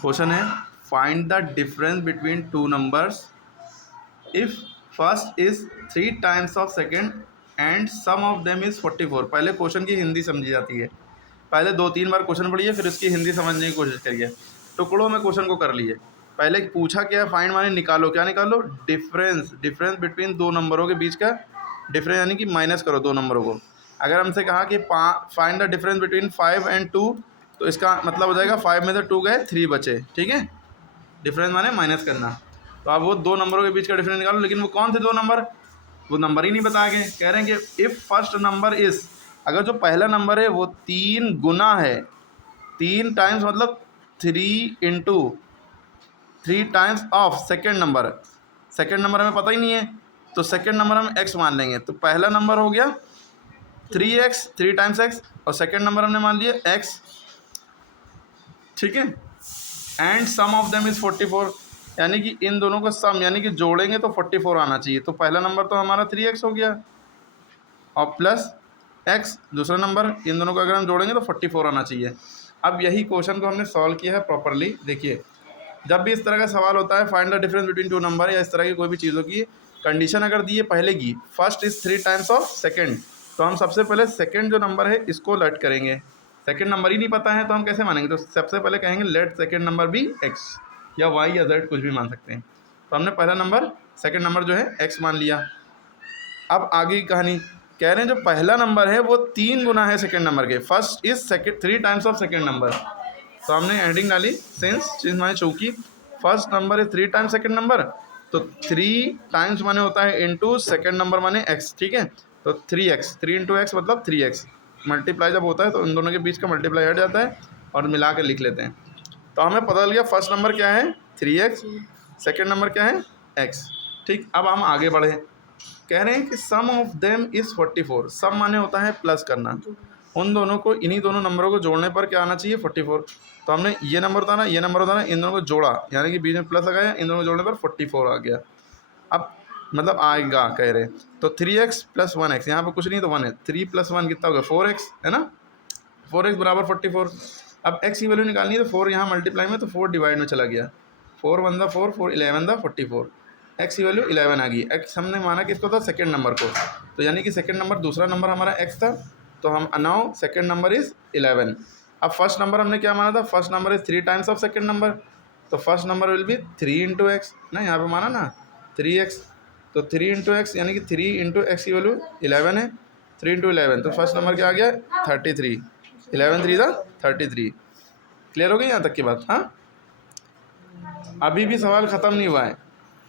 Question है find the difference between two numbers if first is 3 times of second and sum of them is 44। पहले question की हिंदी समझी जाती है, पहले 2-3 बार क्वेश्चन पढ़िए, फिर उसकी हिंदी समझने की कोशिश करिए। टुकड़ों में क्वेश्चन को कर लिए। पहले पूछा क्या, फाइंड माने निकालो, क्या निकालो, डिफरेंस। डिफरेंस बिटवीन दो नंबरों के बीच का डिफरेंस, यानी कि माइनस करो दो नंबरों को। अगर हमसे कहा कि find the difference between 5 and 2, तो इसका मतलब हो जाएगा 5 में से 2 गए, 3 बचे। ठीक है, डिफरेंस माने माइनस करना। तो आप वो दो नंबरों के बीच का डिफरेंस निकालो, लेकिन वो कौन थे दो नंबर, वो नंबर ही नहीं बता गए। कह रहे हैं कि इफ़ फर्स्ट नंबर इज़, अगर जो पहला नंबर है वो 3 गुना है, 3 टाइम्स मतलब 3 into 3 times of second number. Second number हमें पता ही नहीं है, तो सेकेंड नंबर हम x मान लेंगे। तो पहला नंबर हो गया 3x, 3 टाइम्स x, और सेकेंड नंबर हमने मान लिया x। ठीक है, and sum of them is 44, यानी कि इन दोनों का सम यानी कि जोड़ेंगे तो 44 आना चाहिए। तो पहला नंबर तो हमारा 3x हो गया और प्लस x दूसरा नंबर, इन दोनों को अगर हम जोड़ेंगे तो 44 आना चाहिए। अब यही क्वेश्चन को हमने सॉल्व किया है प्रॉपरली। देखिए, जब भी इस तरह का सवाल होता है find the difference between to number या इस तरह की कोई भी चीज़ों की कंडीशन अगर दी है पहले की, first is 3 times of second, तो हम सबसे पहले सेकेंड जो नंबर है इसको लेट करेंगे। सेकेंड नंबर ही नहीं पता है तो हम कैसे मानेंगे, तो सबसे पहले कहेंगे लेट सेकेंड नंबर भी x या y या z, कुछ भी मान सकते हैं। तो हमने पहला नंबर सेकेंड नंबर जो है x मान लिया। अब आगे की कहानी, कह रहे हैं जो पहला नंबर है वो 3 गुना है सेकेंड नंबर के। First is second 3 times of second number, तो हमने एडिंग डाली सिंस माने चूंकि first number is 3 times second number, तो 3 टाइम्स माने होता है इनटू सेकेंड नंबर माने x। ठीक है, तो 3x, 3 इंटू एक्स मतलब 3x। मल्टीप्लाई जब होता है तो इन दोनों के बीच का मल्टीप्लाई हट जाता है और मिला कर लिख लेते हैं। तो हमें पता चल गया फर्स्ट नंबर क्या है 3x, सेकेंड नंबर क्या है x। ठीक, अब हम आगे बढ़े। कह रहे हैं कि सम ऑफ देम इज़ 44। सम माने होता है प्लस करना, उन दोनों को, इन्हीं दोनों नंबरों को जोड़ने पर क्या आना चाहिए 44। तो हमने ये नंबर था ना, ये नंबर था ना, इन दोनों को जोड़ा, यानी कि बीच में प्लस आ गया, इन दोनों को जोड़ने पर 44 आ गया। अब मतलब आएगा कह रहे, तो 3x प्लस 1x, यहाँ पर कुछ नहीं तो 1 है, 3 प्लस 1 कितना होगा 4x, है ना, 4x बराबर 44। अब x की वैल्यू निकालनी है तो 4 यहाँ मल्टीप्लाई में, तो 4 डिवाइड में चला गया, 4 1 4, 4 11 44, x की वैल्यू 11 आ गई। x हमने माना कि इसको था सेकेंड नंबर को, तो यानी कि सेकेंड नंबर दूसरा नंबर हमारा x था, तो हम नाउ सेकेंड नंबर इज़ 11। अब फर्स्ट नंबर हमने क्या माना था, first number is 3 times of second number, तो first number will be 3 into X ना, यहाँ पे माना ना 3x, तो 3 इंटू एक्स यानी कि 3 इंटू एक्स की वैल्यू 11 है, 3 इंटू 11, तो फर्स्ट नंबर क्या आ गया 33, 11 3 था 33। क्लियर हो गई यहाँ तक की बात। हाँ, अभी भी सवाल ख़त्म नहीं हुआ है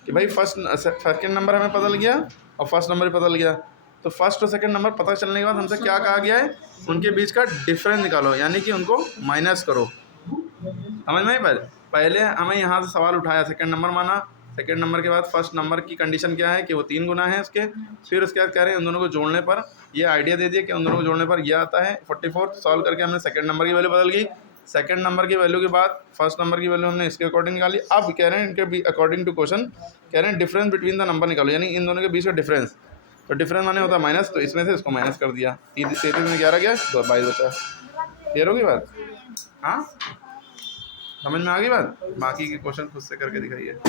कि भाई फर्स्ट सेकेंड नंबर हमें पता लग गया और फर्स्ट नंबर भी पता लग गया, तो फर्स्ट और सेकंड नंबर पता चलने के बाद हमसे क्या कहा गया है, उनके बीच का डिफरेंस निकालो, यानी कि उनको माइनस करो। समझ में आई? पहले हमें यहाँ से सवाल उठाया, सेकंड नंबर माना, सेकंड नंबर के बाद फर्स्ट नंबर की कंडीशन क्या है कि वो 3 गुना है उसके, फिर उसके बाद कह रहे हैं उन दोनों को जोड़ने पर, ये आइडिया दे दिया कि उन दोनों को जोड़ने पर ये आता है 44। सॉल्व करके हमने सेकंड नंबर की वैल्यू बदल गई, सेकंड नंबर की वैल्यू के बाद फर्स्ट नंबर की वैल्यू हमने इसके अकॉर्डिंग निकाली। अब कह रहे हैं इनके अकॉर्डिंग टू क्वेश्चन कह रहे हैं डिफरेंस बिटवीन द नंबर निकालो, यानी इन दोनों के बीच का डिफरेंस। तो डिफरेंस माने होता है माइनस, तो इसमें से इसको माइनस कर दिया, 33 में 11 गया, 22 बचा। क्लियर होगी बात? हाँ, समझ में आ गई बात? बाकी के क्वेश्चन खुद से करके दिखाइए।